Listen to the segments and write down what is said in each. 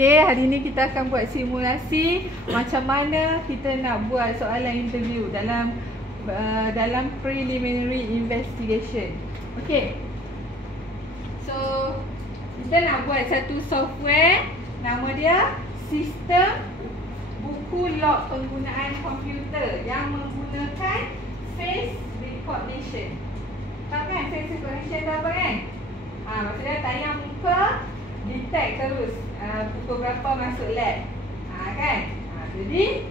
Okey, hari ni kita akan buat simulasi macam mana kita nak buat soalan interview dalam preliminary investigation. Okey. So, kita nak buat satu software, nama dia Sistem Buku Log Penggunaan Komputer yang menggunakan face recognition. Tahu kan face recognition tu apa kan? Maksudnya tayang muka, detect terus pukul berapa masuk lab. Kan? Jadi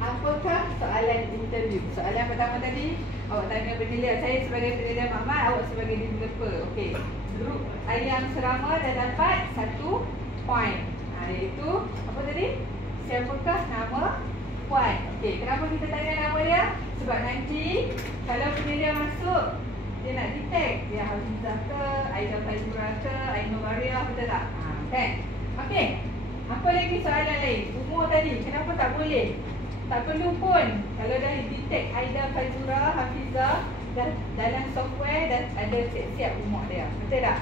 apakah soalan interview? Soalan pertama tadi awak tanya penilaian, saya sebagai penilaian makmal, awak sebagai developer. Okey. Grup ayam serama dah dapat 1 point. Iaitu apa tadi? Siapakah nama Puan? Okey, kenapa kita tanya nama dia? Sebab nanti kalau penilaian masuk, dia nak detect dia Hafizah ke, Aida Faizura ke, Aino Maria, betul tak? Kan? Okey. Apa lagi soalan lain? Umur tadi, kenapa tak boleh? Tak perlu pun. Kalau dah detect Aida Faizura, Hafizah, dah dalam software dah ada siap-siap umur dia. Betul tak?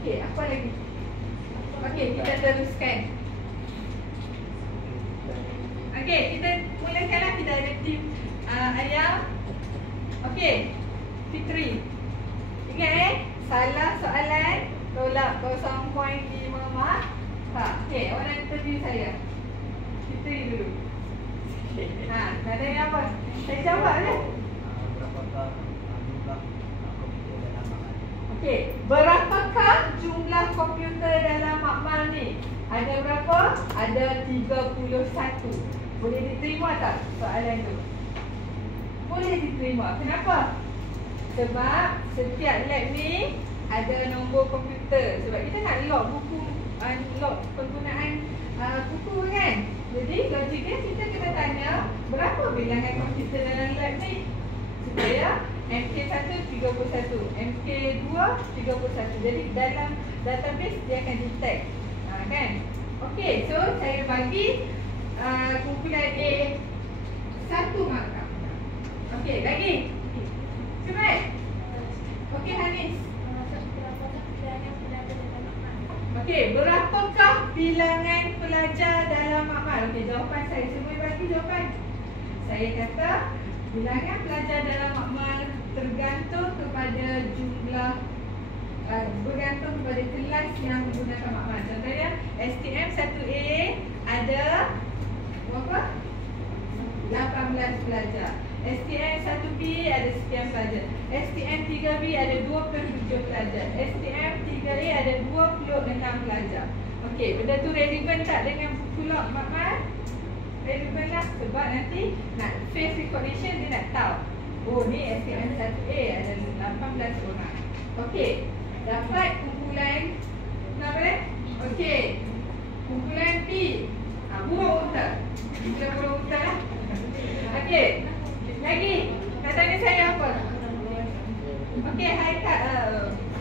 Okey, apa lagi? Okey, kita teruskan. Okey, kita mulakanlah. Kita ada tim ayam. Okey, Fitri. Ingat salah soalan tolak 0.5 mark. Okey, awak nak interview saya. Fitri dulu. Ada yang apa? Saya jawab je. Berapakah jumlah komputer dalam makmal? Okey, berapakah jumlah komputer dalam makmal ni? Ada berapa? Ada 31. Boleh diterima tak soalan tu? Boleh diterima. Kenapa? Sebab setiap lab ni ada nombor komputer. Sebab kita nak log buku, log penggunaan buku kan. Jadi logiknya kita kena tanya berapa bilangan komputer dalam lab ni, supaya MK1 31, MK2 31. Jadi dalam database dia akan detect. Kan? Okey, so saya bagi kumpulan A 1 markah. Okey, lagi. Cepat. Okey, Hanis. Okey, berapakah bilangan pelajar dalam makmal? Okey, jawapan saya. Semua bagi jawapan. Saya kata bilangan pelajar dalam makmal tergantung kepada jumlah, bergantung kepada kelas yang menggunakan makmal. Contohnya STM 1A ada berapa? 18 pelajar. STM 1B ada sekian pelajar. STM 3B ada 27 pelajar. STM 3A ada 26 pelajar. Okey, benda tu relevan tak dengan buku log makmal? Relevan lah, sebab nanti nak face recognition dia nak tahu. Oh, ni STM 1A ada 18 orang. Okey, dapat kumpulan apa ni? Okey, kumpulan B. Burung unta. Kumpulan burung unta lah. Okey, lagi. Nak tanya saya apa? Okey, hai Kak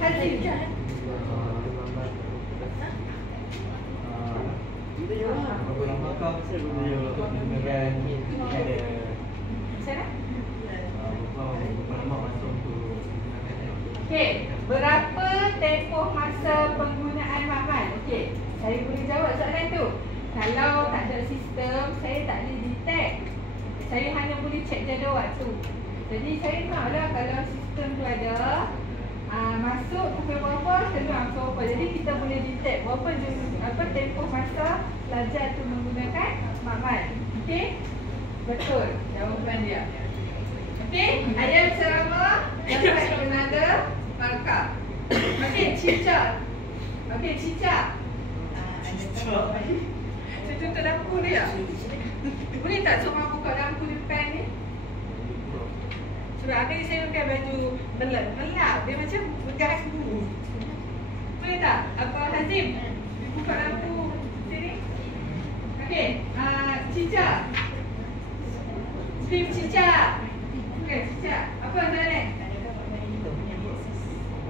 Hazim. Berapakah dengan ada Sana? berapa masuk tu? Okey, berapa tempoh masa penggunaan makmal? Okey, saya boleh jawab soalan tu. Kalau tak ada sistem, saya tak boleh detect. Saya hanya boleh cek jadual waktu. Jadi saya naklah kalau sistem tu ada, masuk pukul berapa, keluar pukul berapa. Jadi kita boleh detect berapa tempoh masa pelajar tu menggunakan makmal. Okey? Betul jawapan dia. Okey, ayam serama dapat tenaga markah. Okey, cicak. Okey, cicak. Saya tutup lampu dia. Boleh tak seorang buka lampu depan ni? Sebab hari ni saya pakai baju melap. Dia macam mengganggu. Boleh tak? Apa Hazim? Buka lampu sini. Okey, cicak. Tim cicak. Okey, cicak. Apa soalan?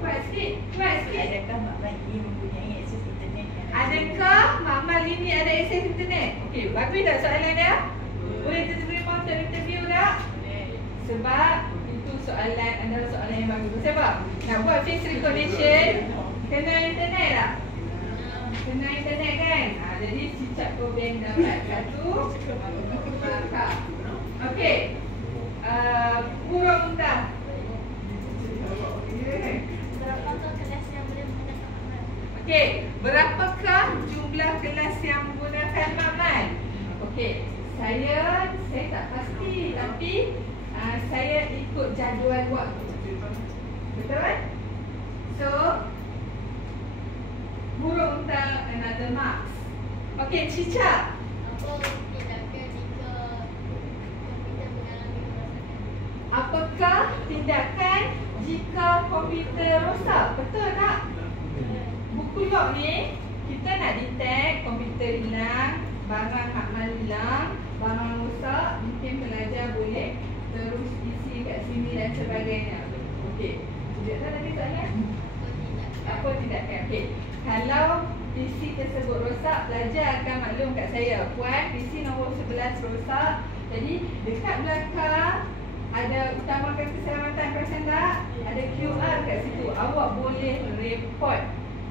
Kuat sikit. Adakah makmal ini mempunyai akses internet? Adakah makmal ini ada akses internet? Okey, bagus tak soalan dia? Boleh diterima untuk interview tak? Sebab itu soalan adalah soalan yang bagus. Sebab nak buat face recognition kena internet tak? Dengan internet kan? Jadi cicak Kobeng dapat satu markah. Okey. Burung unta. Berapakah kelas yang boleh menggunakan makmal? Okey, berapakah jumlah kelas yang menggunakan makmal? Okey, saya tak pasti, tapi saya ikut jadual waktu. Betul? So, burung unta another marks. Okey, cicak. Apa tindakan jika komputer mengalami kerosakan? Apakah tindakan jika komputer rosak? Betul tak? Buku log ni, kita nak detect komputer hilang, barang makmal hilang, barang rosak, mungkin pelajar boleh terus isi kat sini dan sebagainya. Okey. Sudah tak tadi soalan? Apa tindakan? Okey. Kalau PC tersebut rosak, pelajar akan maklum kat saya, puan, PC nombor 11 rosak. Jadi dekat belakang ada utamakan keselamatan, perasan tak? Ada QR kat situ. Awak boleh report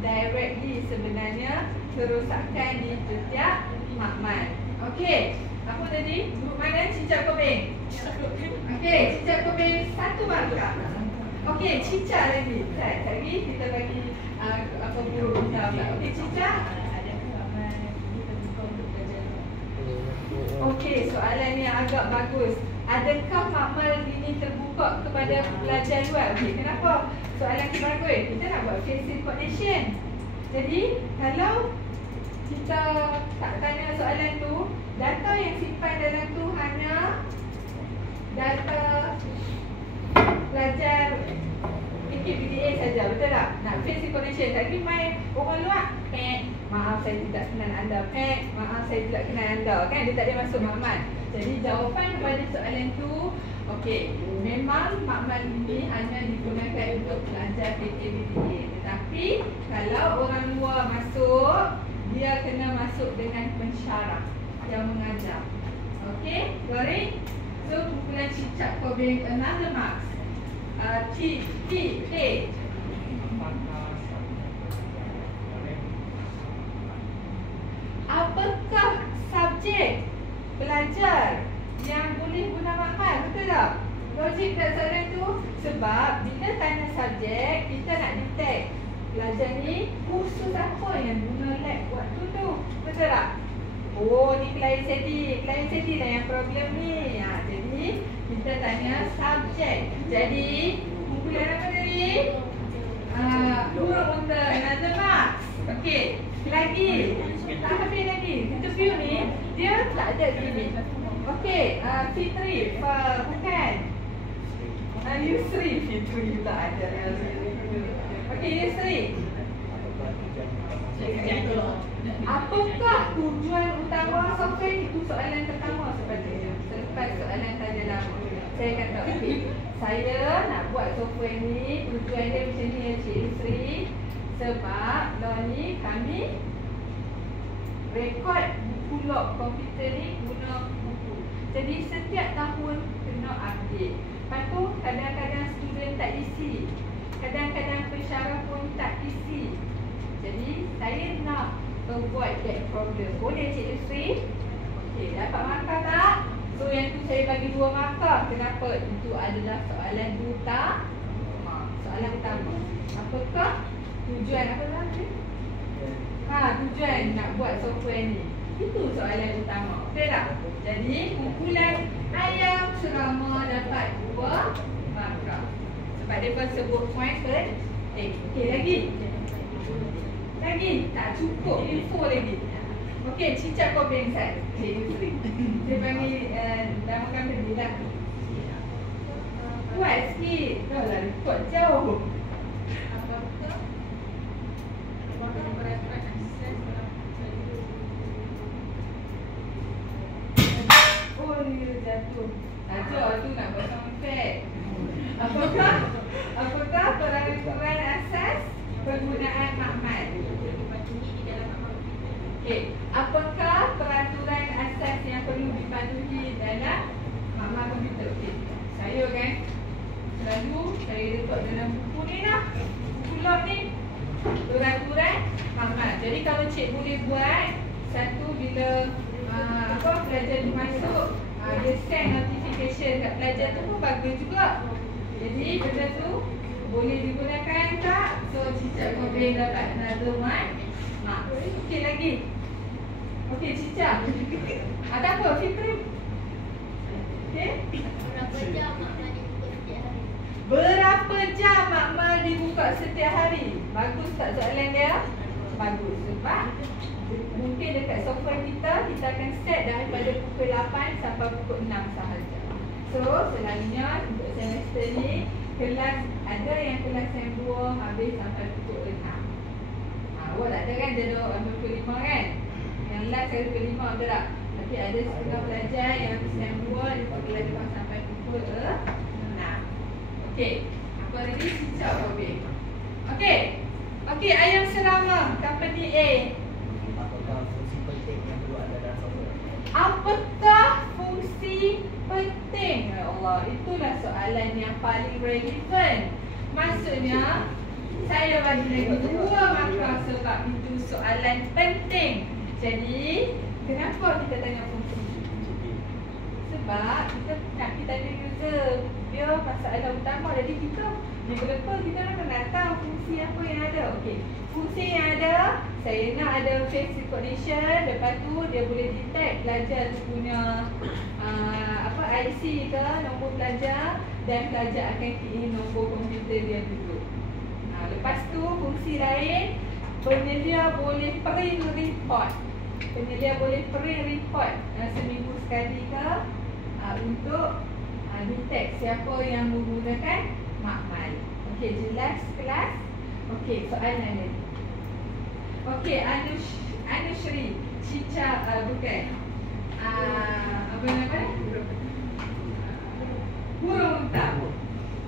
directly sebenarnya kerosakan di setiap makmal. Okey. Apa tadi? Grup mana? Cicak Kobeng. Okey, cicak Kobeng satu markah. Okey, cicak lagi. Sekejap lagi kita bagi apa burung unta pula. Okey, cicak. Adakah makmal ini terbuka untuk pelajar? Okey, soalan ni agak bagus. Adakah makmal ini terbuka kepada pelajar luar? Okey, kenapa? Soalan ni bagus. Kita nak buat face recognition. Jadi, kalau kita tak tanya soalan tu, data yang simpan dalam tu hanya data pelajar PKPDA saja, betul tak? Nak face recognition, tapi main orang luar, maaf saya tidak kenal anda, maaf saya tidak kenal anda, kan? Dia tak ada masuk makmal. Jadi jawapan kepada soalan tu, okey, memang makmal ini hanya digunakan untuk pelajar PKPDA. Tetapi kalau orang luar masuk, dia kena masuk dengan pensyarah yang mengajar. Okey, Glory. So kumpulan cicak Kobeng another marks. T, A. Apakah subjek pelajar yang boleh guna makmal? Betul tak? Logik tak soalan tu? Sebab bila tanya subjek, kita nak detect pelajar ni khusus apa yang guna lab waktu tu. Betul tak? Oh, ni klien SETI lah yang problem ni. Jadi kita tanya subjek. Jadi kumpulan apa tadi? Burung unta another marks. Okey, lagi. Tak habis lagi. Interview ni dia tak ada limit. Okey, Fitri, bukan. Yusri, Fitri tak ada. Okey, Yusri. Apakah tujuan utama software? Itu soalan pertama sepatutnya. Selepas soalan tanya lama, saya kata okey, saya nak buat software ni, tujuan dia macam ni ya Cik Yusri. Sebab ni kami rekod buku log komputer ni guna buku. Jadi setiap tahun kena update. Lepas tu kadang-kadang student tak isi, kadang-kadang pensyarah pun tak isi. Jadi saya nak avoid that problem. Boleh Cik Yusri? Okey, dapat markah tak? So yang tu saya bagi 2 markah. Kenapa? Itu adalah soalan utama. Soalan utama. Apakah tujuan apa tadi? Tujuan nak buat software ni. Itu soalan utama. Betul tak? Jadi kumpulan ayam serama dapat 2 markah. Sebab dia pun sebut point ke? Okey, lagi. Lagi tak cukup info lagi. Okey, cicak Kobeng Cik Yusri. Saya panggil namakan benda dah. Kuat sikit. Dah lah rekod jauh. Oh, dia jatuh. Jatuh tu nak buat sound effect. Apakah peraturan asas penggunaan makmal? Okey, apakah peraturan asas yang perlu dipatuhi dalam makmal komputer? Okey, saya kan selalu saya letak dalam buku ni lah, buku log ni, peraturan makmal. Jadi kalau Cik cik boleh buat, satu bila pelajar ni masuk, dia send notification kat pelajar tu pun bagus juga. Jadi benda tu boleh digunakan tak? So cicak boleh dapat another one. Okey lagi. Okey cicak. Ada apa Fitri? Okey. Berapa jam Mak Mal dibuka setiap hari? Berapa jam Mak Mal dibuka setiap hari? Bagus tak soalan dia? Bagus. Sebab mungkin dekat software kita akan set daripada pukul 8 sampai pukul 6 sahaja. So selalunya untuk semester ni kelas ada yang kelas yang 2 habis sampai pukul 6. Awak tak ada kan jadual pukul 5 kan? Yang last kali pukul 5 betul tak? Tapi ada setengah pelajar yang habis yang 2 dia kelas 2 sampai pukul 6. Okey. Apa lagi? Cicak Bobby. Okey. Okey, ayam serama company A. Apakah fungsi penting yang perlu ada dalam software? Apakah fungsi penting? Ya Allah, itulah soalan yang paling relevan. Maksudnya saya bagi lagi 2 markah sebab itu soalan penting. Jadi, kenapa kita tanya fungsi? Sebab kita ada user, dia masalah utama. Jadi kita developer kita nak tahu fungsi apa yang ada. Okey, fungsi yang ada, saya nak ada face recognition. Lepas tu dia boleh detect pelajar tu punya IC ke, nombor pelajar, dan pelajar akan key in nombor komputer dia dulu. Lepas tu fungsi lain, penyelia boleh print report. Penyelia boleh print report seminggu sekali ke untuk detect siapa yang menggunakan Mak Mal. Okey, jelas kelas? Okey, soalan lagi. Okey, Anushri, Cica, bukan. Apa nama? Burung unta.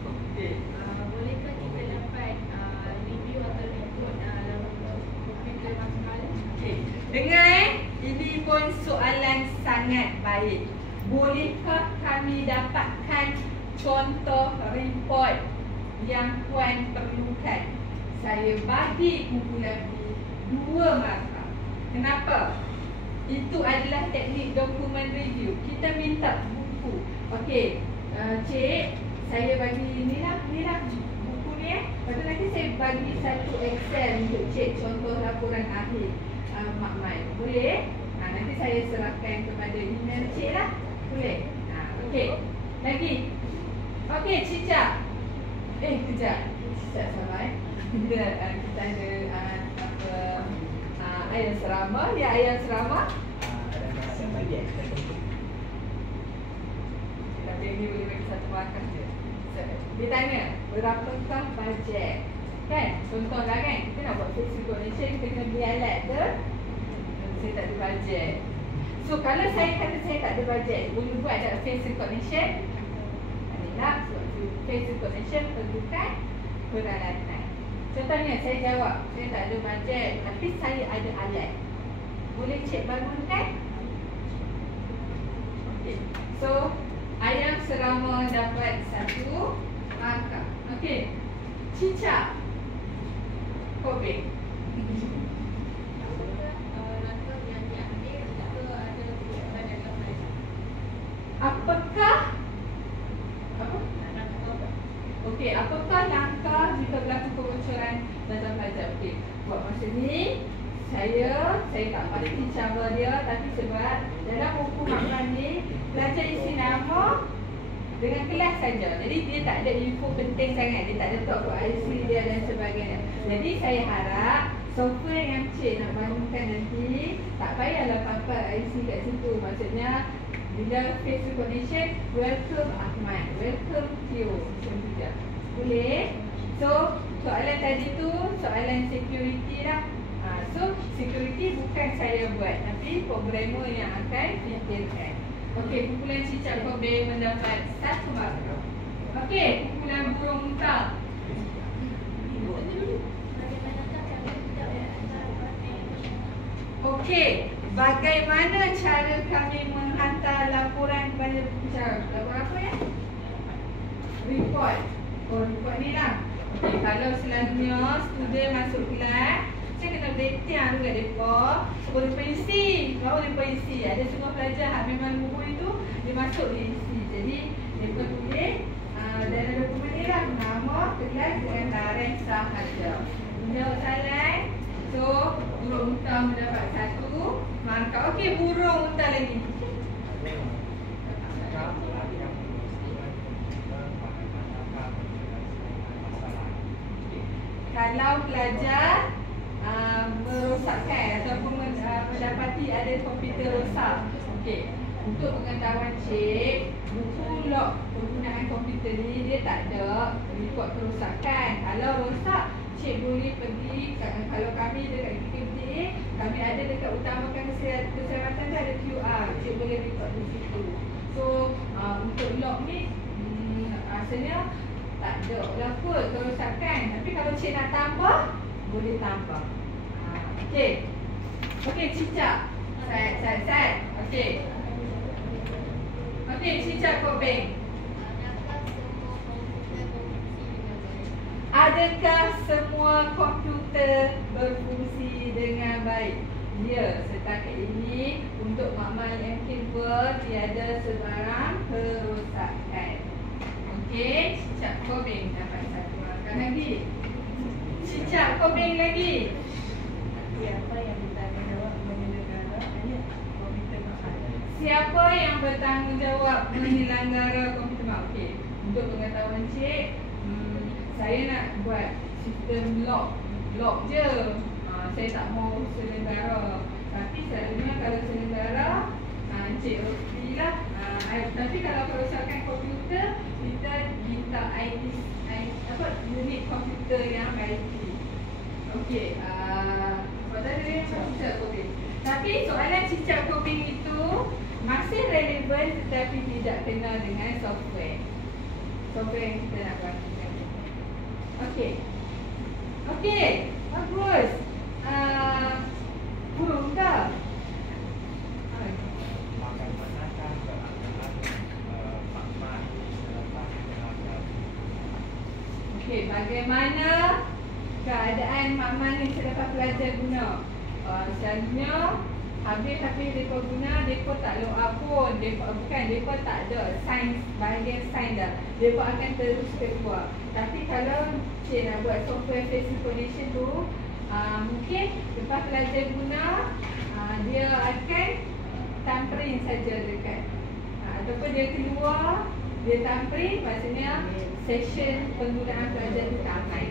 Okey. Bolehkah kita dapat review atau report dalam komputer masing-masing? Okey. Dengar ini pun soalan sangat baik. Bolehkah kami dapatkan contoh report yang puan perlukan? Saya bagi kumpulan B 2 markah. Kenapa? Itu adalah teknik dokumen review. Kita minta buku. Okey, cik, saya bagi inilah buku ni Lepas tu nanti saya bagi satu Excel untuk cik contoh laporan akhir Mak Mal. Boleh? Nanti saya serahkan kepada email cik lah. Boleh? Okey. Lagi. Okey, Cica. Kejap. Cica sabar. Kita ada ayam serama. Ya, ayam serama. Ada bagian. Tapi ini boleh bagi satu markah je. Dia tanya, berapakah bajet? Kan? Contohlah kan, kita nak buat face recognition, kita kena beli alat ke? Saya tak ada bajet. So kalau saya kata saya tak ada bajet, boleh buat tak face recognition? Adalah sebab face recognition perlukan peralatan. Contohnya saya jawab, saya tak ada bajet tapi saya ada alat. Boleh cik bangunkan? Okey. So ayam serama dapat satu markah. Okey. Cica. Kobe. Apakah okey, apakah langkah jika berlaku kebocoran data pelajar? Okey, buat masa ni saya tak pasti cara dia, tapi sebab dalam buku Mak Mal ni pelajar isi nama dengan kelas saja. Jadi dia tak ada info penting sangat, dia tak ada tahu IC dia dan sebagainya. Jadi saya harap software yang cik nak bangunkan nanti tak payahlah pakai IC kat situ. Maksudnya bila face recognition, welcome Ahmad, welcome Tio, macam tu je. Boleh? So soalan tadi tu soalan security lah. So security bukan saya buat, tapi programmer yang akan fikirkan. Okey, kumpulan cicak Kobe mendapat satu markah. Okey, kumpulan burung unta. Okey, bagaimana cara kami menghantar laporan kepada pencara? Laporan apa ya? Report. Oh, report ni lah. Okey, kalau selalunya student masuk kelas, kita kena betiang juga mereka. Boleh perisi, kalau boleh perisi. Ada semua pelajar yang memang buku itu dia masuk dia isi. Jadi mereka tulis dalam dokumen ni lah nama, kelas dengan tarikh sahaja. Benda soalan. So burung unta mendapat 1 markah. Okey, burung unta lagi. Kalau pelajar merosakkan ataupun mendapati ada komputer rosak. Okey, untuk pengetahuan cik, buku log penggunaan komputer ni dia tak ada rekod kerosakan. Kalau rosak, cik boleh pergi, kalau kami dekat KKPTA, kami ada dekat Utamakan Keselamatan tu ada QR, cik boleh rekod di situ. So untuk log ni asalnya tak ada lah kot kerosakan. Tapi kalau cik nak tambah, boleh tambah. Okey. Okey, cicak. Set. Okey. Okey, cicak Kopeng. Adakah semua komputer berfungsi dengan baik? Ya, setakat ini untuk makmal MK2 tiada sebarang kerosakan. Okey, cicak Kopeng dapat 1 markah lagi. Cicak Kopeng lagi. Siapa yang bertanggungjawab menyelenggara komputer mahal? Siapa yang bertanggungjawab menyelenggara komputer mahal? Okey, untuk pengetahuan cik, saya nak buat sistem log je. Saya tak mau selenggara. Tapi selalunya kalau selenggara, cik pilihlah. Tapi kalau kerosakan komputer, kita minta ID unit komputer yang baik. Okey, cicak Kopeng. Tapi soalan cicak Kopeng itu masih relevan tetapi tidak kenal dengan software. Software yang kita nak buat. Okey. Okey, bagus. Burung tak? Okey, bagaimana keadaan makmal ni selepas pelajar guna? Selalunya habis mereka guna, mereka tak log up pun. Mereka tak ada sains, bahagian sains dah. Mereka akan terus keluar. Tapi kalau cik nak buat software face recognition tu, mungkin lepas pelajar guna, dia akan tampering saja dekat ataupun dia keluar, dia tampering, maksudnya session penggunaan pelajar tu tamat.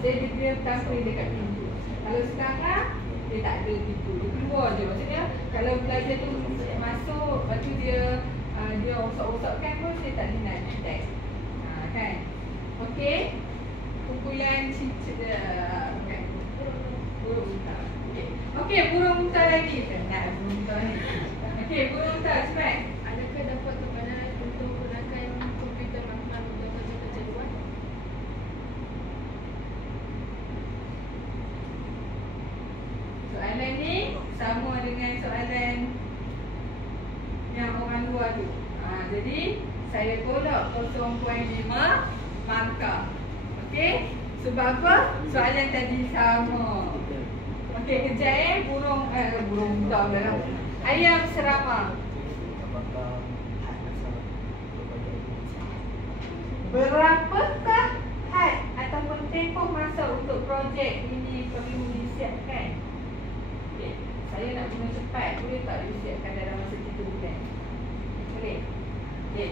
Jadi dia tampering dekat pintu. Kalau sekarang dia tak ada pintu, dia keluar je. Maksudnya kalau pelajar tu masuk, lepas tu dia rosak-rosakkan pun dia tak nak detect. Kan? Okey. Kumpulan cicak kan. Burung unta. Okey, burung unta lagi. Nak burung unta ni. Okey, burung unta cepat. Adakah dapat kepada untuk gunakan komputer makmal untuk kerja-kerja luar? Soalan ni sama dengan soalan yang orang luar tu. Jadi saya tolak 0.5 markah. Okey? Sebab apa? Soalan tadi sama. Okey, kejap burung unta pula. Ayam serama. Berapakah had ataupun tempoh masa untuk projek ini perlu disiapkan? Okey, saya nak guna cepat. Boleh tak disiapkan dalam masa 3 bulan? Boleh? Okey.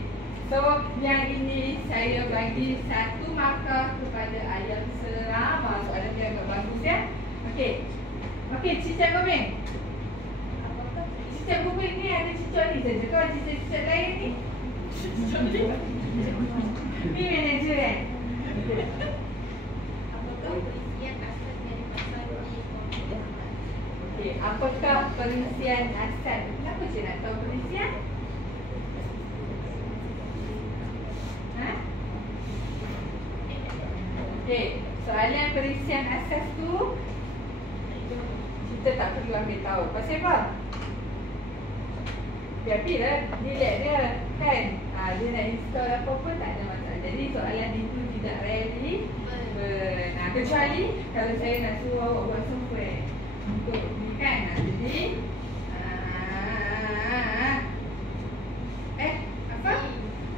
So, yang ini saya bagi 1 markah kepada ayam serama. Soalan dia agak bagus ya. Okey. Okey, cicak Kopeng. Cicak Kopeng ni ada cicak ni saja. Kau ada cicak lain ni? Ni manager kan? Apakah perincian asal dari pasal di komputer mahal? Okey, apakah perincian asal? Kenapa cik nak tahu perincian? Okey, soalan perincian asas tu kita tak perlu ambil tahu. Pasal apa? Biarlah delete dia kan. Dia nak install apa pun tak ada masalah. Jadi soalan itu tidak available. Nah, kecuali kalau saya nak suruh awak buat software untuk ni kan. Jadi apa?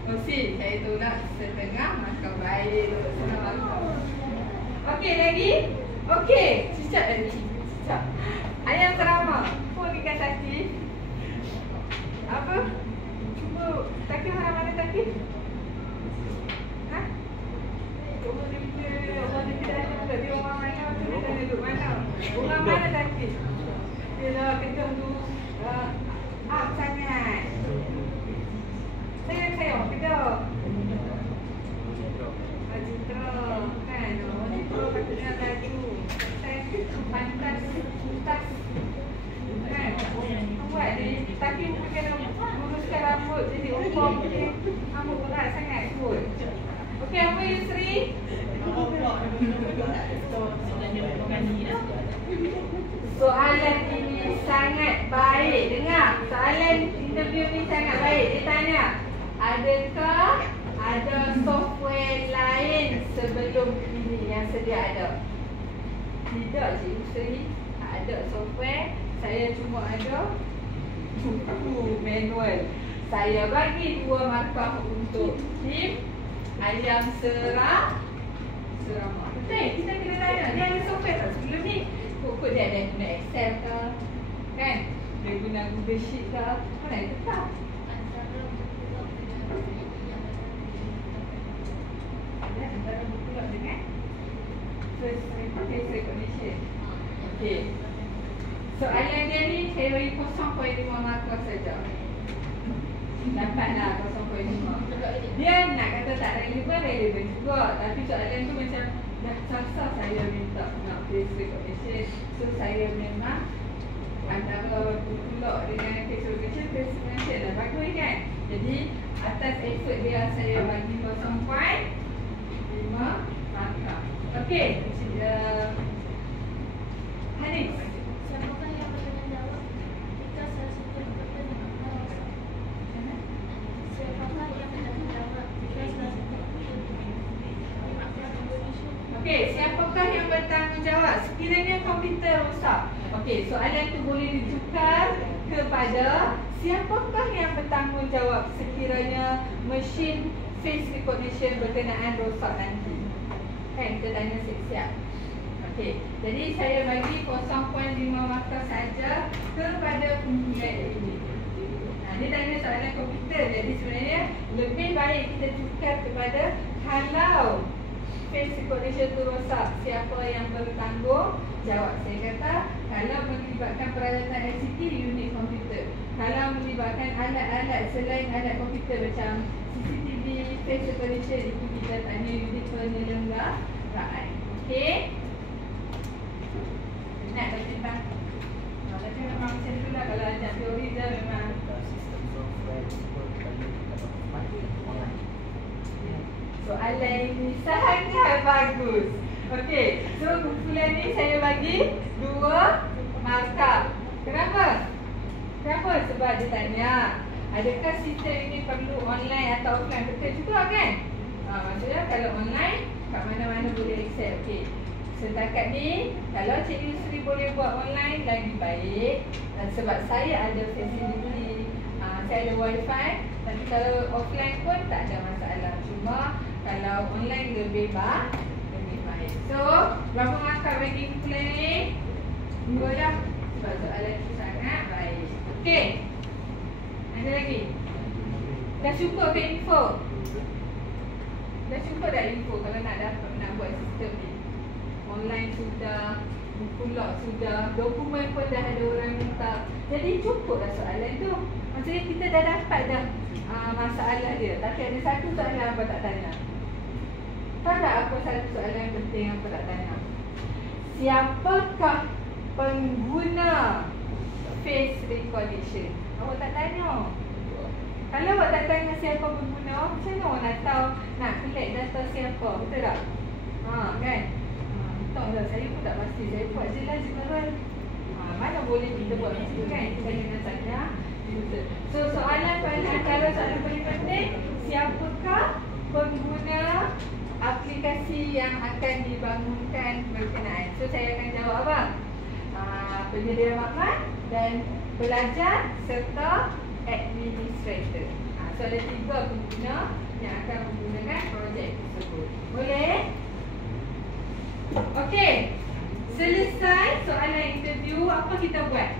Oh si, saya tolak setengah maka baik setengah maka. Okey lagi? Okey, cicak lagi. Cicak. Ayam terama. Pun ikan takif. Apa? Cuba takif mana takif? Ha? Orang ni tidak ada di orang mana tu dia tak duduk mana. Orang mana takif? Dia dah kena tu up sangat. Saya kedok. Baju teruk kan. Baju teruk patutnya baju. Pantas tas. Kan? Buat dia tapi mungkin kena luruskan rambut jadi umpam ni rambut berat sangat kot. Okey, apa Yusri? Soalan ini sangat baik. Dengar, soalan interview ni sangat baik. Dia tanya, adakah ada software lain sebelum ini yang sedia ada? Tidak, Cik Yusri. Tak ada software. Saya cuma ada buku manual. Saya bagi 2 markah untuk tim ayam serama. Betul, kita kena tanya. Dia ada software tak sebelum ni? Kok dia ada guna Excel ke? Kan? Dia guna Google Sheet ke? Mana dia tahu? Ada antara buku log dengan face recognition. Okey. Soalan dia ni saya bagi 0.5 markah saja. Dapatlah 0.5. Dia nak kata tak relevan juga. Tapi soalan tu macam dah sasa saya minta nak face recognition. So saya memang antara buku log dengan face recognition dah bagus kan. Jadi atas effort dia saya bagi 0.5 markah. Okey, Hanis. Siapakah yang bertanggungjawab jika salah satu pertanyaan merosak? Siapakah yang bertanggungjawab jika salah satu Okey, siapakah yang bertanggungjawab sekiranya komputer rosak? Okey, soalan tu boleh ditukar kepada siapakah yang bertanggungjawab sekiranya mesin face recognition berkenaan rosak nanti. Kan kita tanya siap-siap. Okey, jadi saya bagi 0.5 markah saja kepada kumpulan ini. Dia tanya soalan komputer. Jadi sebenarnya lebih baik kita tukar kepada kalau face recognition tu rosak, siapa yang bertanggungjawab? Saya kata kalau melibatkan peralatan ICT, unit komputer. Kalau melibatkan alat-alat selain alat komputer macam CCTV, face recognition, itu kita tanya unit penyelenggaraan. Okey? Nak tentang tapi memang macam tu lah. Kalau ajar teori je memang sistem software soalan ini sangat bagus. Okey, so kumpulan ni saya bagi 2 markah. Kenapa? Kenapa? Sebab dia tanya, adakah sistem ini perlu online atau offline? Betul juga kan? Maksudnya kalau online, kat mana-mana boleh accept. Okey, setakat ni kalau Cik Yusri boleh buat online lagi baik. Sebab saya ada facility, saya ada wifi. Tapi kalau offline pun tak ada masalah. Cuma kalau online lebih baik. So, berapa markah bagi kumpulan ni? 2 dah. Sebab soalan tu sangat baik. Okey, ada lagi? Dah cukup ke info? Dah cukup dah info kalau nak buat sistem ni? Online sudah, buku log sudah, dokumen pun dah ada orang minta. Jadi cukup dah soalan tu. Maksudnya kita dah dapat dah masalah dia. Tapi ada satu soalan apa tak tanya. Tak ada apa satu soalan yang penting yang apa tak tanya. Siapakah pengguna face recognition? Awak tak tanya. Kalau awak tak tanya siapa pengguna, macam mana awak nak tahu nak collect data siapa? Betul tak? Kan? Tak lah, saya pun tak pasti. Saya buat je lah general. Mana boleh kita buat macam tu kan? Kita kena tanya user. So soalan paling antara soalan paling penting, siapakah pengguna aplikasi yang akan dibangunkan berkenaan. So saya akan jawab apa? Penyedia maklumat dan pelajar serta administrator. So ada 3 pengguna yang akan menggunakan projek tersebut. Boleh? Okey. Selesai soalan interview, apa kita buat?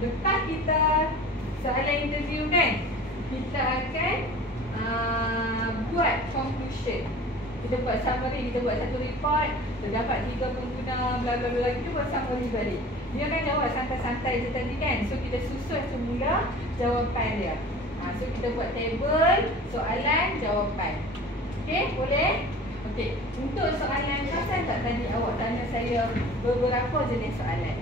Lepas kita soalan interview kan, kita akan buat conclusion. Kita buat summary, kita buat satu report, terdapat 3 pengguna bla bla bla, kita buat summary balik. Dia kan jawab santai-santai je tadi kan. So kita susun semula jawapan dia. So kita buat table soalan jawapan. Okey, boleh? Okey, untuk soalan pasal tak tadi awak tanya saya beberapa jenis soalan.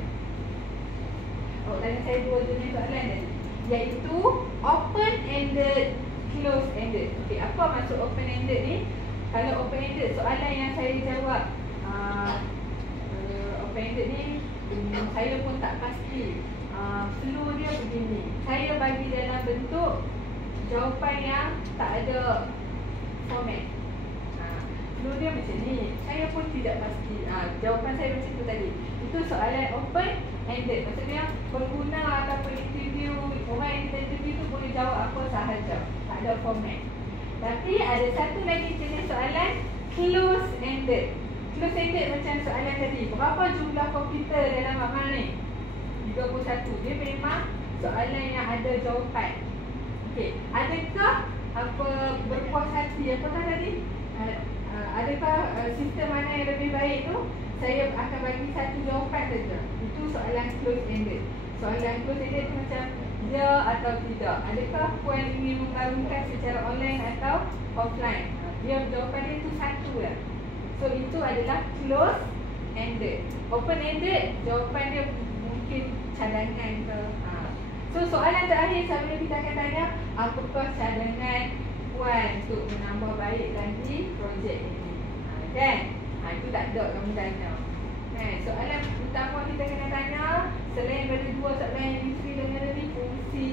Awak tanya saya 2 jenis soalan tadi, iaitu open-ended, close-ended. Okey, apa maksud open-ended ni? Kalau open-ended, soalan yang saya jawab open-ended ni, saya pun tak pasti flow dia begini. Saya bagi dalam bentuk jawapan yang tak ada format. Flow dia macam ni. Saya pun tidak pasti. Jawapan saya macam tu tadi. Itu soalan open-ended. Maksudnya pengguna ataupun interview, orang yang kita interview tu boleh jawab apa sahaja, tak ada format. Tapi ada satu lagi jenis soalan close-ended. Close-ended macam soalan tadi, berapa jumlah komputer dalam makmal ni? 31. Dia memang soalan yang ada jawapan. Okey, adakah apa berpuas hati apa tadi? Adakah sistem mana yang lebih baik tu? Saya akan bagi satu jawapan saja. Itu soalan close-ended. Soalan close-ended tu macam ya atau tidak. Adakah puan ingin membangunkan secara online atau offline? Dia jawapan dia tu satu lah. So itu adalah close-ended. Open-ended, jawapan dia mungkin cadangan ke. So soalan terakhir sebelum kita akan tanya, apakah cadangan puan untuk menambah baik lagi projek ini? Kan? Itu tak ada kamu tanya. Soalan utama kita kena tanya, selain daripada 2 soalan yang isteri dengan tadi, fungsi,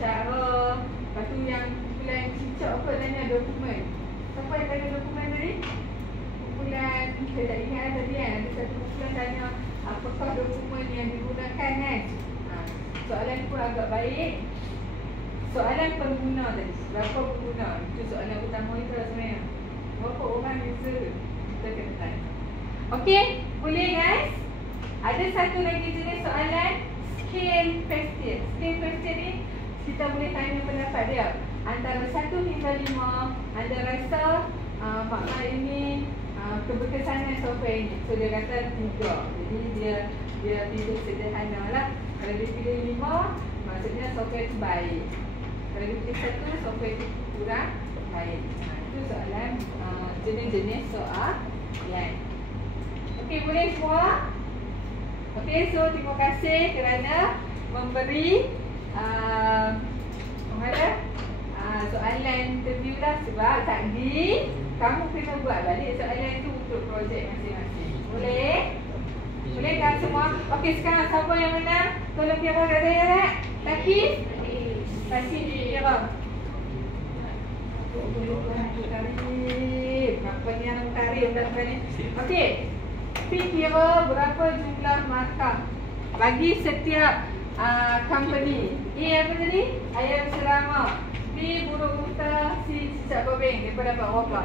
cara, lepas tu yang kumpulan cicak apa tanya dokumen. Siapa yang tanya dokumen tadi? Kumpulan, saya tak ingat tadi kan, ada satu kumpulan tanya apakah dokumen yang digunakan kan. Soalan pun agak baik. Soalan pengguna tadi, berapa pengguna? Itu soalan utama itu sebenarnya. Berapa orang user kita kena tanya. Okey, boleh guys? Ada satu lagi jenis soalan scale question. Scale question ni kita boleh tanya pendapat dia. Antara 1 hingga 5, anda rasa makmal ini keberkesanan software ini. So dia kata 3. Jadi dia pilih sederhana lah. Kalau dia pilih 5, maksudnya software itu baik. Kalau dia pilih 1, software itu kurang baik. Itu soalan jenis-jenis soalan. Okey, boleh semua? Okey, so terima kasih kerana memberi soalan interview lah. Sebab tadi kamu kena buat balik soalan tu untuk projek masing-masing. Boleh? Boleh kan semua? Okey, sekarang siapa yang menang? Tolong kira kat saya tak? Tapi kira. Berapa ni yang tarif berapa ni? Okey. Pi kira berapa jumlah markah bagi setiap company. A apa tadi? Ayam selama. B burung unta, C cicak babing. Mereka dapat berapa?